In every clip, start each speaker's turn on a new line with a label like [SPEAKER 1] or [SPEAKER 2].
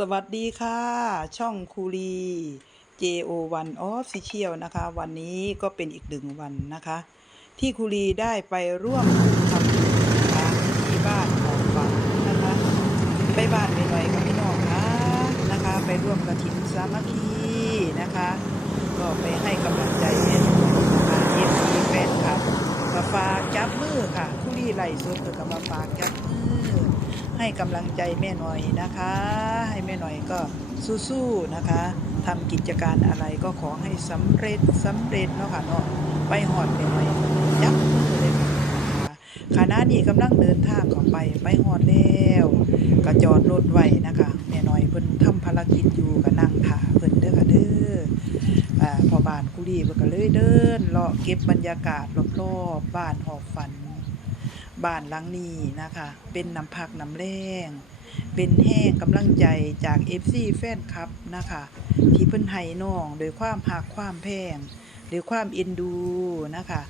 [SPEAKER 1] สวัสดีค่ะ ช่องคูรี JO1 Official นะคะ วันนี้ก็เป็นอีกหนึ่งวันนะคะ ที่คูรีได้ไปร่วมทำบุญนะคะที่บ้านของฝันนะคะไปบ้านไปหน่อยกับพี่น้องนะนะคะ ไปร่วมกระถิ่นสามัคคีนะคะ ก็ไปให้กำลังใจแม่นะคะเอฟซีแฟนคลับมาฝากจับมือค่ะคูรีไล่สดก็มาฝากจับ ให้กำลังใจแม่หน่อยนะคะ ให้แม่หน่อยก็สู้ๆนะคะทำกิจการอะไรก็ขอให้สำเร็จสำเร็จเนาะค่ะเนาะไปหอดแม่หน่อยยับมือเลยค่ะขณะนี้กำลังเดินทางเข้าไปไปหอดแล้วก็จอดรถไว้นะคะแม่หน่อยเพิ่นทำภารกิจอยู่ก็นั่งถ่าเพิ่นเด้อค่ะเด้อพอบ้านกุลีเพิ่นก็เลยเดินเลาะเก็บบรรยากาศรอบๆบ้านหอบ บ้านหลังนี้นะคะ เป็นน้ำพักน้ำแรงเป็นแห้งกำลังใจจาก FC แฟนคลับนะคะ ที่เพิ่นให้น้องโดยความหักความแพงโดยความเอ็นดูนะคะ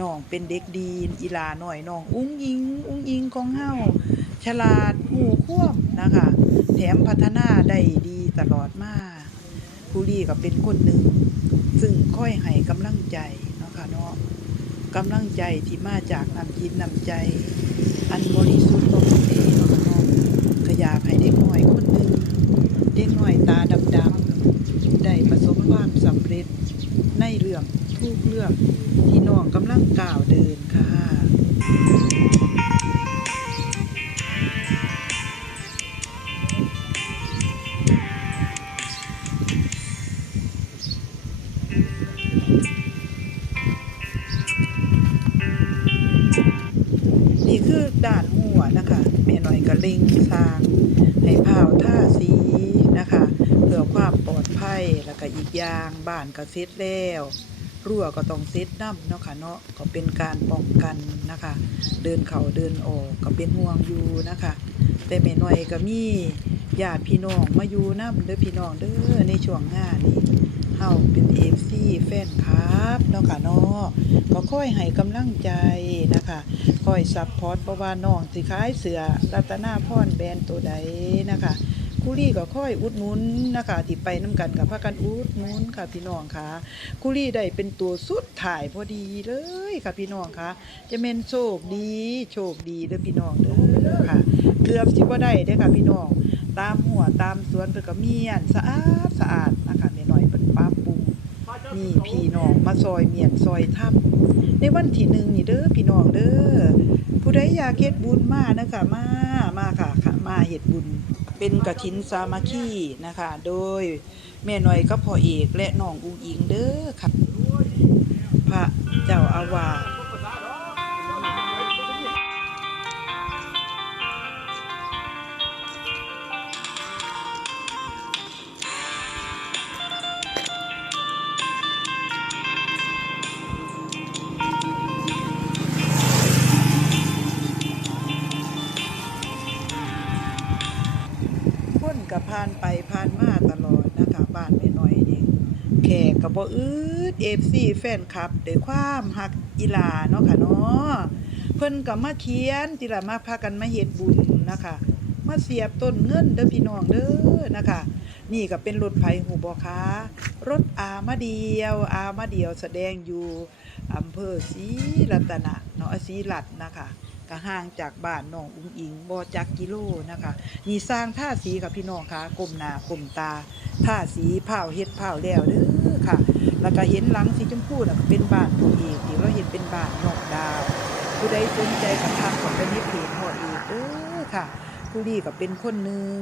[SPEAKER 1] น้องเป็นเด็กดีอีลาหน่อยน้อง อุ้งยิง อุ้งยิงของเฮาฉลาดหูควบนะคะ แถมพัฒนาได้ดีตลอดมาผู้ดีก็เป็นคนหนึ่งซึ่งค่อยให้กำลังใจเนาะค่ะเนาะ กำลังใจที่มาจากน้ำจิตน้ำใจ อันบริสุทธิ์ของตัวเองน้องขยาให้เด็กหน่อยคนหนึ่งเด็กหน่อยตาดำๆได้ประสบความสำเร็จ ในเรื่องทุกเรื่องที่น้องกำลังกล่าวเดิน เล็งสร้าง ให้พาท่าสีนะคะ เพื่อความปลอดภัยแล้วก็อีกอย่างบ้านก็เสร็จแล้วรั้วก็ต้องเสร็จน้ำเนาะค่ะเนาะก็เป็นการป้องกันนะคะ เดินเข้าเดินออกก็เป็นห่วงอยู่นะคะ แต่แม่น่อยก็มีญาติพี่น้องมาอยู่น้ำเด้อพี่น้องเด้อในช่วงงานนี้ เฮาเป็น FC แฟนคลับเนาะค่ะเนาะก็ค่อยให้กำลังใจนะคะคอยซัพพอร์ตเพราะวาน้องสิขายเสือรัตนาพรแบรนด์ตัวใดนะคะคุรี่ก็ค่อยอุดหนุนนะคะที่ไปน้ำกันกับพากันอุดหนุนค่ะพี่น้องค่ะคุรี่ได้เป็นตัวสุดถ่ายพอดีเลยค่ะพี่น้องค่ะ จะเป็นโชคดีโชคดีเด้อพี่น้องเด้อค่ะเกือบสิบ่ได้เด้อค่ะพี่น้อง ตามหัวตามสวนเพิ่นก็เมียนสะอาดสะอาดนะคะแม่น้อย ป้าบปรุงนี่พี่น้องมาซอยเมียนซอยถ้ำในวันที่หนึ่งนี่เด้อพี่น้องเด้อผู้ใดอยากเฮ็ดบุญมานะคะมามาค่ะค่ะมาเฮ็ดบุญ เป็นกระถินสามัคคีนะคะ โดยแม่น้อยก็พ่อเอกและน้องอุงอิงเด้อค่ะ พระเจ้าอาวาส ก็ผ่านไปผ่านมาตลอดนะคะบ้านแม่น้อยนี่แขกก็บ่อืด FC แฟนคลับด้วยความฮักอีหลาเนาะค่ะเนาะเพิ่นก็มาเขียนติละมาพากันมาเฮ็ดบุญนะคะ มาเสียบต้นเงินเด้อพี่น้องเด้อนะคะ นี่ก็เป็นรถไผหูบ่คะรถอามาเดียว อามาเดียวแสดงอยู่อำเภอศรีรัตนะเนาะศรีรัตน์นะคะ ก็ห่างจากบ้านน้องอุ้งอิงบ่จักกิโลนะคะนี่สร้างท่าสีค่ะพี่น้องค่ะกลมหน้ากลมตาท่าสีเผาเฮ็ดเผาแล้วเด้อค่ะ แล้วก็เห็นหลังสีชมพูน่ะก็เป็นบ้านตัวเองที่เราเห็นเป็นบ้านนอกดาว ผู้ใดสนใจก็ทักเข้าไปในเพจพ่อเอกเด้อค่ะ ผู้ดีก็เป็นคนหนึ่ง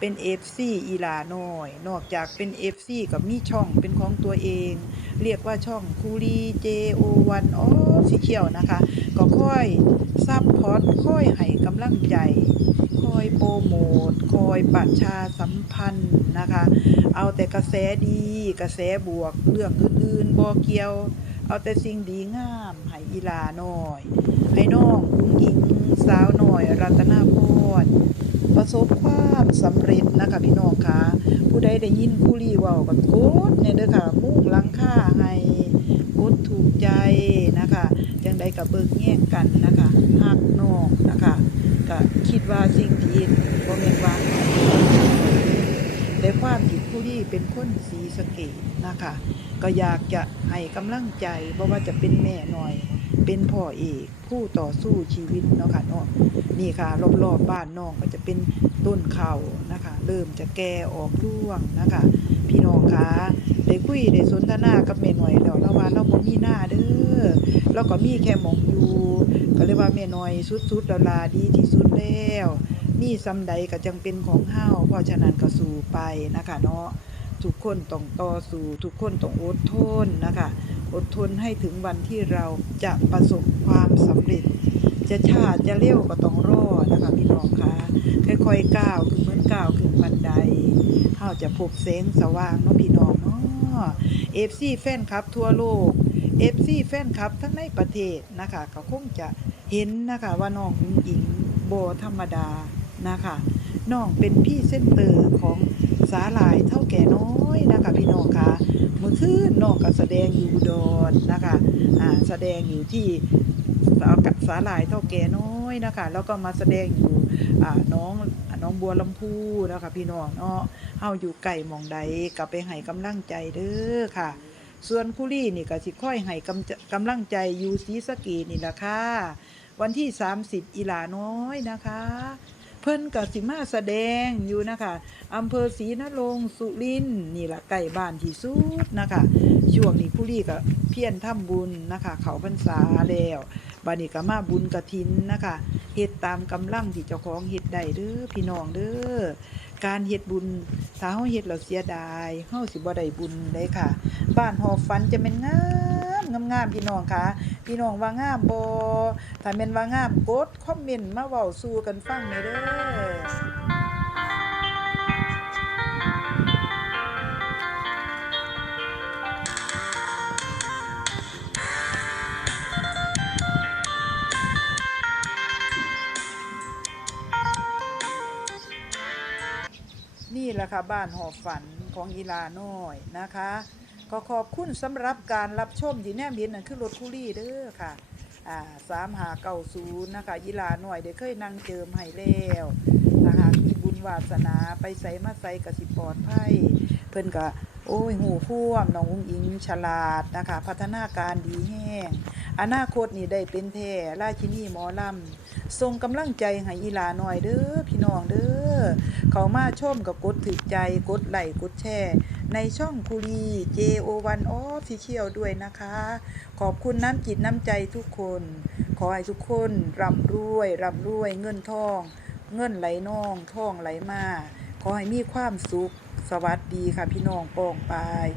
[SPEAKER 1] เป็น FC อีลาน้อย นอกจากเป็น FC ก็มีช่องเป็นของตัวเอง เรียกว่าช่องคูรี JO1 Official นะคะ ก็ค่อยซัพพอร์ตค่อยให้กำลังใจคอยโปรโมทคอยประชาสัมพันธ์นะคะ เอาแต่กระแสดี กระแสบวกเรื่องอื่นๆบ่เกียว เอาแต่สิ่งดีงามให้อีหลาน้อย ให้น้องอุ้งอิงสาวหน้อย รัตนาพรประสบความสำเร็จนะคะพี่น้องคะผู้ใดได้ยินคุรีว้าก็กดเนี่ยเด้อค่ะมุ่งลังค่าให้กดถูกใจนะคะจังใดก็เบิกแย่งกันนะคะฮักน้องนะคะก็คิดว่าสิ่งที่บ่แม่นว่า ความที่คุรีเป็นคนศรีสเกษนะคะก็อยากจะให้กำลังใจบ่ว่าจะเป็นแม่หน่อย เป็นพ่อเอกผู้ต่อสู้ชีวิตเนาะค่ะเนาะนี่ค่ะ รอบๆบบ้านน้องก็จะเป็นต้นเขานะคะ เริ่มจะแก่ออกร่วงนะคะ พี่น้องคะได้คุยได้สนทนากับแม่หน่อยแล้วเราว่าเราบ่มีหน้าเด้อเราก็มีแค่มองอยู่ก็เลยว่าแม่หน่อยสุดๆแล้วล่ะดีที่สุดแล้ว มีซำใดก็จังเป็นของเฮาเพราะฉะนั้นก็สู้ไปนะคะเนาะทุกคนต้องต่อสู้ทุกคนต้องอดทนนะคะอดทนให้ถึงวันที่เราจะประสบความสำเร็จ จะช้าจะเร็วก็ต้องรอนะคะพี่น้องคะค่อยๆก้าวขึ้นเหมือนก้าวขึ้นบันไดเฮาจะพบแสงสว่างเนาะพี่น้องเนาะ FC แฟนคลับทั่วโลก FC แฟนคลับทั้งในประเทศนะคะก็คงจะเห็นนะคะว่าน้องอุ้งอิงบ่ธรรมดา นะคะน้องเป็นพี่เส้นเตอร์ของสาหร่ายเท่าแก่น้อยนะคะพี่น้องคะเมื่อคืนน้องก็แสดงอยู่ดรนะคะอ่าแสดงอยู่ที่สากัดสาหร่ายเท่าแก่น้อยนะคะแล้วก็มาแสดงอยู่อ่าน้องน้องบัวลำพูนะคะพี่น้องเนาะเฮาอยู่ไก่มองใดก็ไปให้กำลังใจเด้อค่ะ ส่วนคุรี่นี่ก็สิค่อยให้กำกำลังใจอยู่ศรีสกษนี่ละค่ะวันที่ 30 อีหลาน้อยนะคะ เพิ่นก็สิมาแสดงอยู่นะคะอำเภอศรีนรงสุรินนี่แหละใกล้บ้านที่สุดนะคะช่วงนี้ผู้รีก็เพียรทำบุญนะคะ เขาพรรษาแล้วบัดนี้ก็มาบุญกฐินนะคะเฮ็ดตามกำลังที่เจ้าของเฮ็ดได้เด้อพี่น้องเด้อการเฮ็ดบุญถ้าเฮาเฮ็ดแล้วเสียดายเฮาสิบ่ได้บุญได้ค่ะ บ้านหอบฝันจะเป็นงาม งามงามพี่น้องค่ะพี่น้องว่างามบ่ถ้าแม่นว่างามกดคอมเมนต์มาเว้าสู่กันฟังแน่เด้อนี่แหละค่ะบ้านหอฝันของอีลาน้อยนะคะ ก็ขอบคุณสำหรับการรับชมที่แนมเห็นนั่นคือรถคูลี่เด้อค่ะอ่าสามหาเก่าศูนย์นะคะอีลาหน้อยได้เคยนั่งเจิมให้แล้วนะคะมีบุญวาสนาไปใส่มาใส่กสิปลอดภัยเพิ่นก็โอ้ยหูพ่วมน้องอุ้งอิงฉลาดนะคะ พัฒนาการดีแห้งอนาคตนี่ได้เป็นแท้ราชินีหมอลำส่งกำลังใจให้อีลาหน่อยเด้อพี่น้องเด้อเขามาชมกับกดถึกใจกดไหลค์กดแชร์ ในช่องคุรี JO1 Official ด้วยนะคะ ขอบคุณน้ำจิตน้ำใจทุกคน ขอให้ทุกคนร่ำรวยร่ำรวยเงินทอง เงินไหลน่องทองไหลมา ขอให้มีความสุข สวัสดีค่ะพี่น้องปองปาย